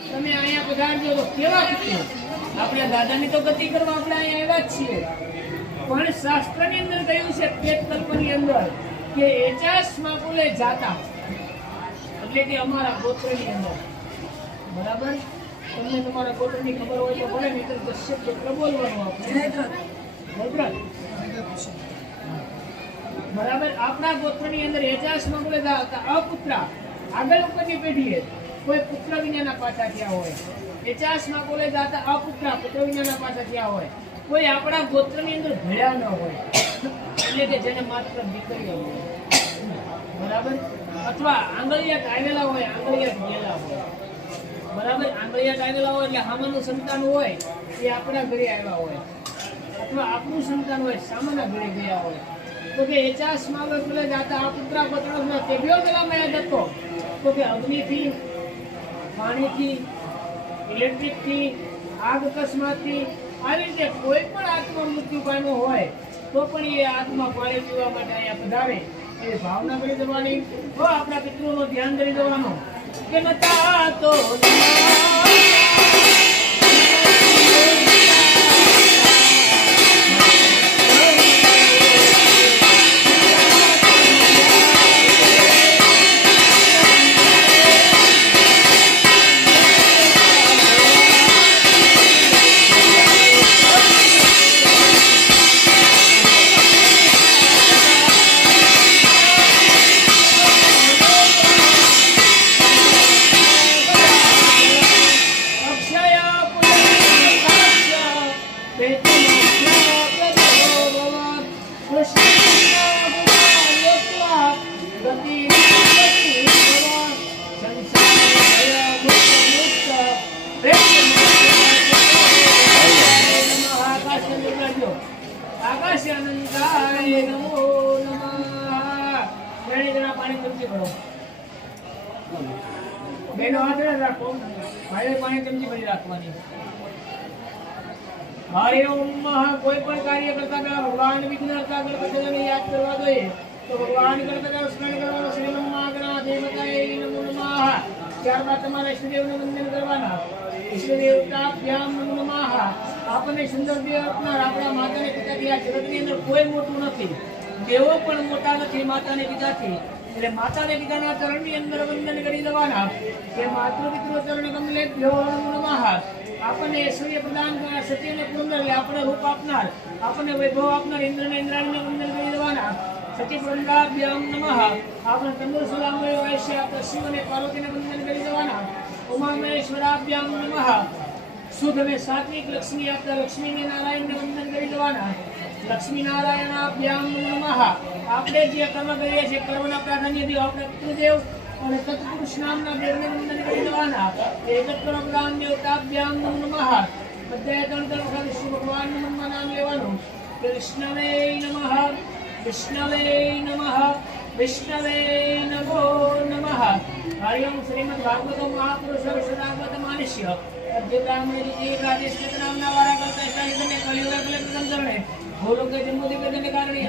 તમે અહીંયા પધારજો તો કેવા ખુશી આપણા દાદાની તો ગતિ કરવા આપણે અહીંયા આવ્યા જ છીએ પણ શાસ્ત્રની અંદર કહ્યું છે પેટ કલ્પની અંદર કે એચાસ માકુલે જાતા એટલે કે અમારા ગોત્રની અંદર બરાબર તમને તમારા ગોત્રની ખબર હોય તો ભલે નહીં તો શબ્દ પ્રબોલવાનું આપણે બરાબર આપણા ગોત્રની અંદર એચાસ માકુલે જાતા અપુત્રા આગળ ઉપરની પેઢીએ કોઈ પુત્ર વિનાના પાછા થયા હોય એચાસ માકુલે જાતા અપુત્રા પુત્ર વિનાના પાછા થયા હોય કોઈ આપણા ગોત્રની અંદર ભળ્યા ન હોય એટલે કે જેને માત્ર દીકરીઓ હોય બરાબર અથવા આંગળિયા કાઢેલા હોય આંગળિયા ગયેલા હોય બરાબર આંગળિયા કાઢેલા હોય એટલે સામાનું સંતાન હોય એ આપણા ઘરે આવ્યા હોય અથવા આપણું સંતાન હોય સામાના ઘરે ગયા હોય તો કે એચાસ માકુલે જાતા અપુત્રા પુત્રના તે બે પેલા મળ્યા જતો તો કે અગ્નિથી પાણીથી ઇલેક્ટ્રિકથી આગ અકસ્માતથી આ રીતે કોઈ પણ આત્મા મૃત્યુ પામ્યો હોય તો પણ એ આત્મા પાણી પીવા માટે અહીંયા પધારે એ ભાવના કરી દેવાની તો આપણા પિતૃનું ધ્યાન કરી દેવાનું કે નતા તો કોઈ પણ કાર્ય કરતા પહેલા ભગવાન વિઘ્નહર્તા ગણપતિને યાદ કરવા જોઈએ તો ભગવાન ગણપતિનું સ્મરણ કરવાનું શ્રી મહાગણા દેવતાય નમો નમઃ ત્યારબાદ તમારે ઈષ્ટદેવનું વંદન કરવાના ઈષ્ટદેવતાભ્યામ નમો નમઃ આપણને સુંદર દેવ આપનાર આપણા માતાને પિતાથી આ જગતની અંદર કોઈ મોટું નથી દેવો પણ મોટા નથી માતાને પિતાથી એટલે માતાને પિતાના ચરણની અંદર વંદન કરી દેવાના કે માતૃ પિતૃ ચરણ કમલેભ્યો નમો નમઃ આપણને ઐશ્વર્ય પ્રદાન કરનાર સત્યને પુરંદર એટલે આપણે રૂપ આપનાર આપણને વૈભવ આપનાર ઇન્દ્રને ઇન્દ્રાણીને વંદન કરી દેવાના સતી પુરંદાભ્યામ નમઃ આપણે તંદુર સુલામય વૈશ્ય આપણે શિવ અને પાર્વતીને વંદન કરી દેવાના ઉમા મહેશ્વરાભ્યામ નમઃ શુદ્ધ અને સાત્વિક લક્ષ્મી આપતા લક્ષ્મીને નારાયણને વંદન કરી દેવાના લક્ષ્મી નારાયણાભ્યામ નમઃ આપણે જે કર્મ કરીએ છીએ કર્મના પ્રાધાન્ય દેવ આપણે પિતૃદેવ અને સત્પુરુષ નામના દેવને વંદન કરી દેવાના એકત્ર પ્રધાન દેવતાભ્યામ નમઃ બધાએ ત્રણ વખત શ્રી ભગવાનનું નામ લેવાનું કૃષ્ણવે નમઃ વિષ્ણવે નમઃ વિષ્ણવે નમો નમઃ હરિ શ્રીમદ ભાગવત મહાપુરુષ વિષ્ણુભાગવત માનસ્ય જે બ્રાહ્મણી રાજેશ નામના વાળા કરતા કલિયુગ કલમ કરણે ભૂલો કે જન્મોદિ કે કારણે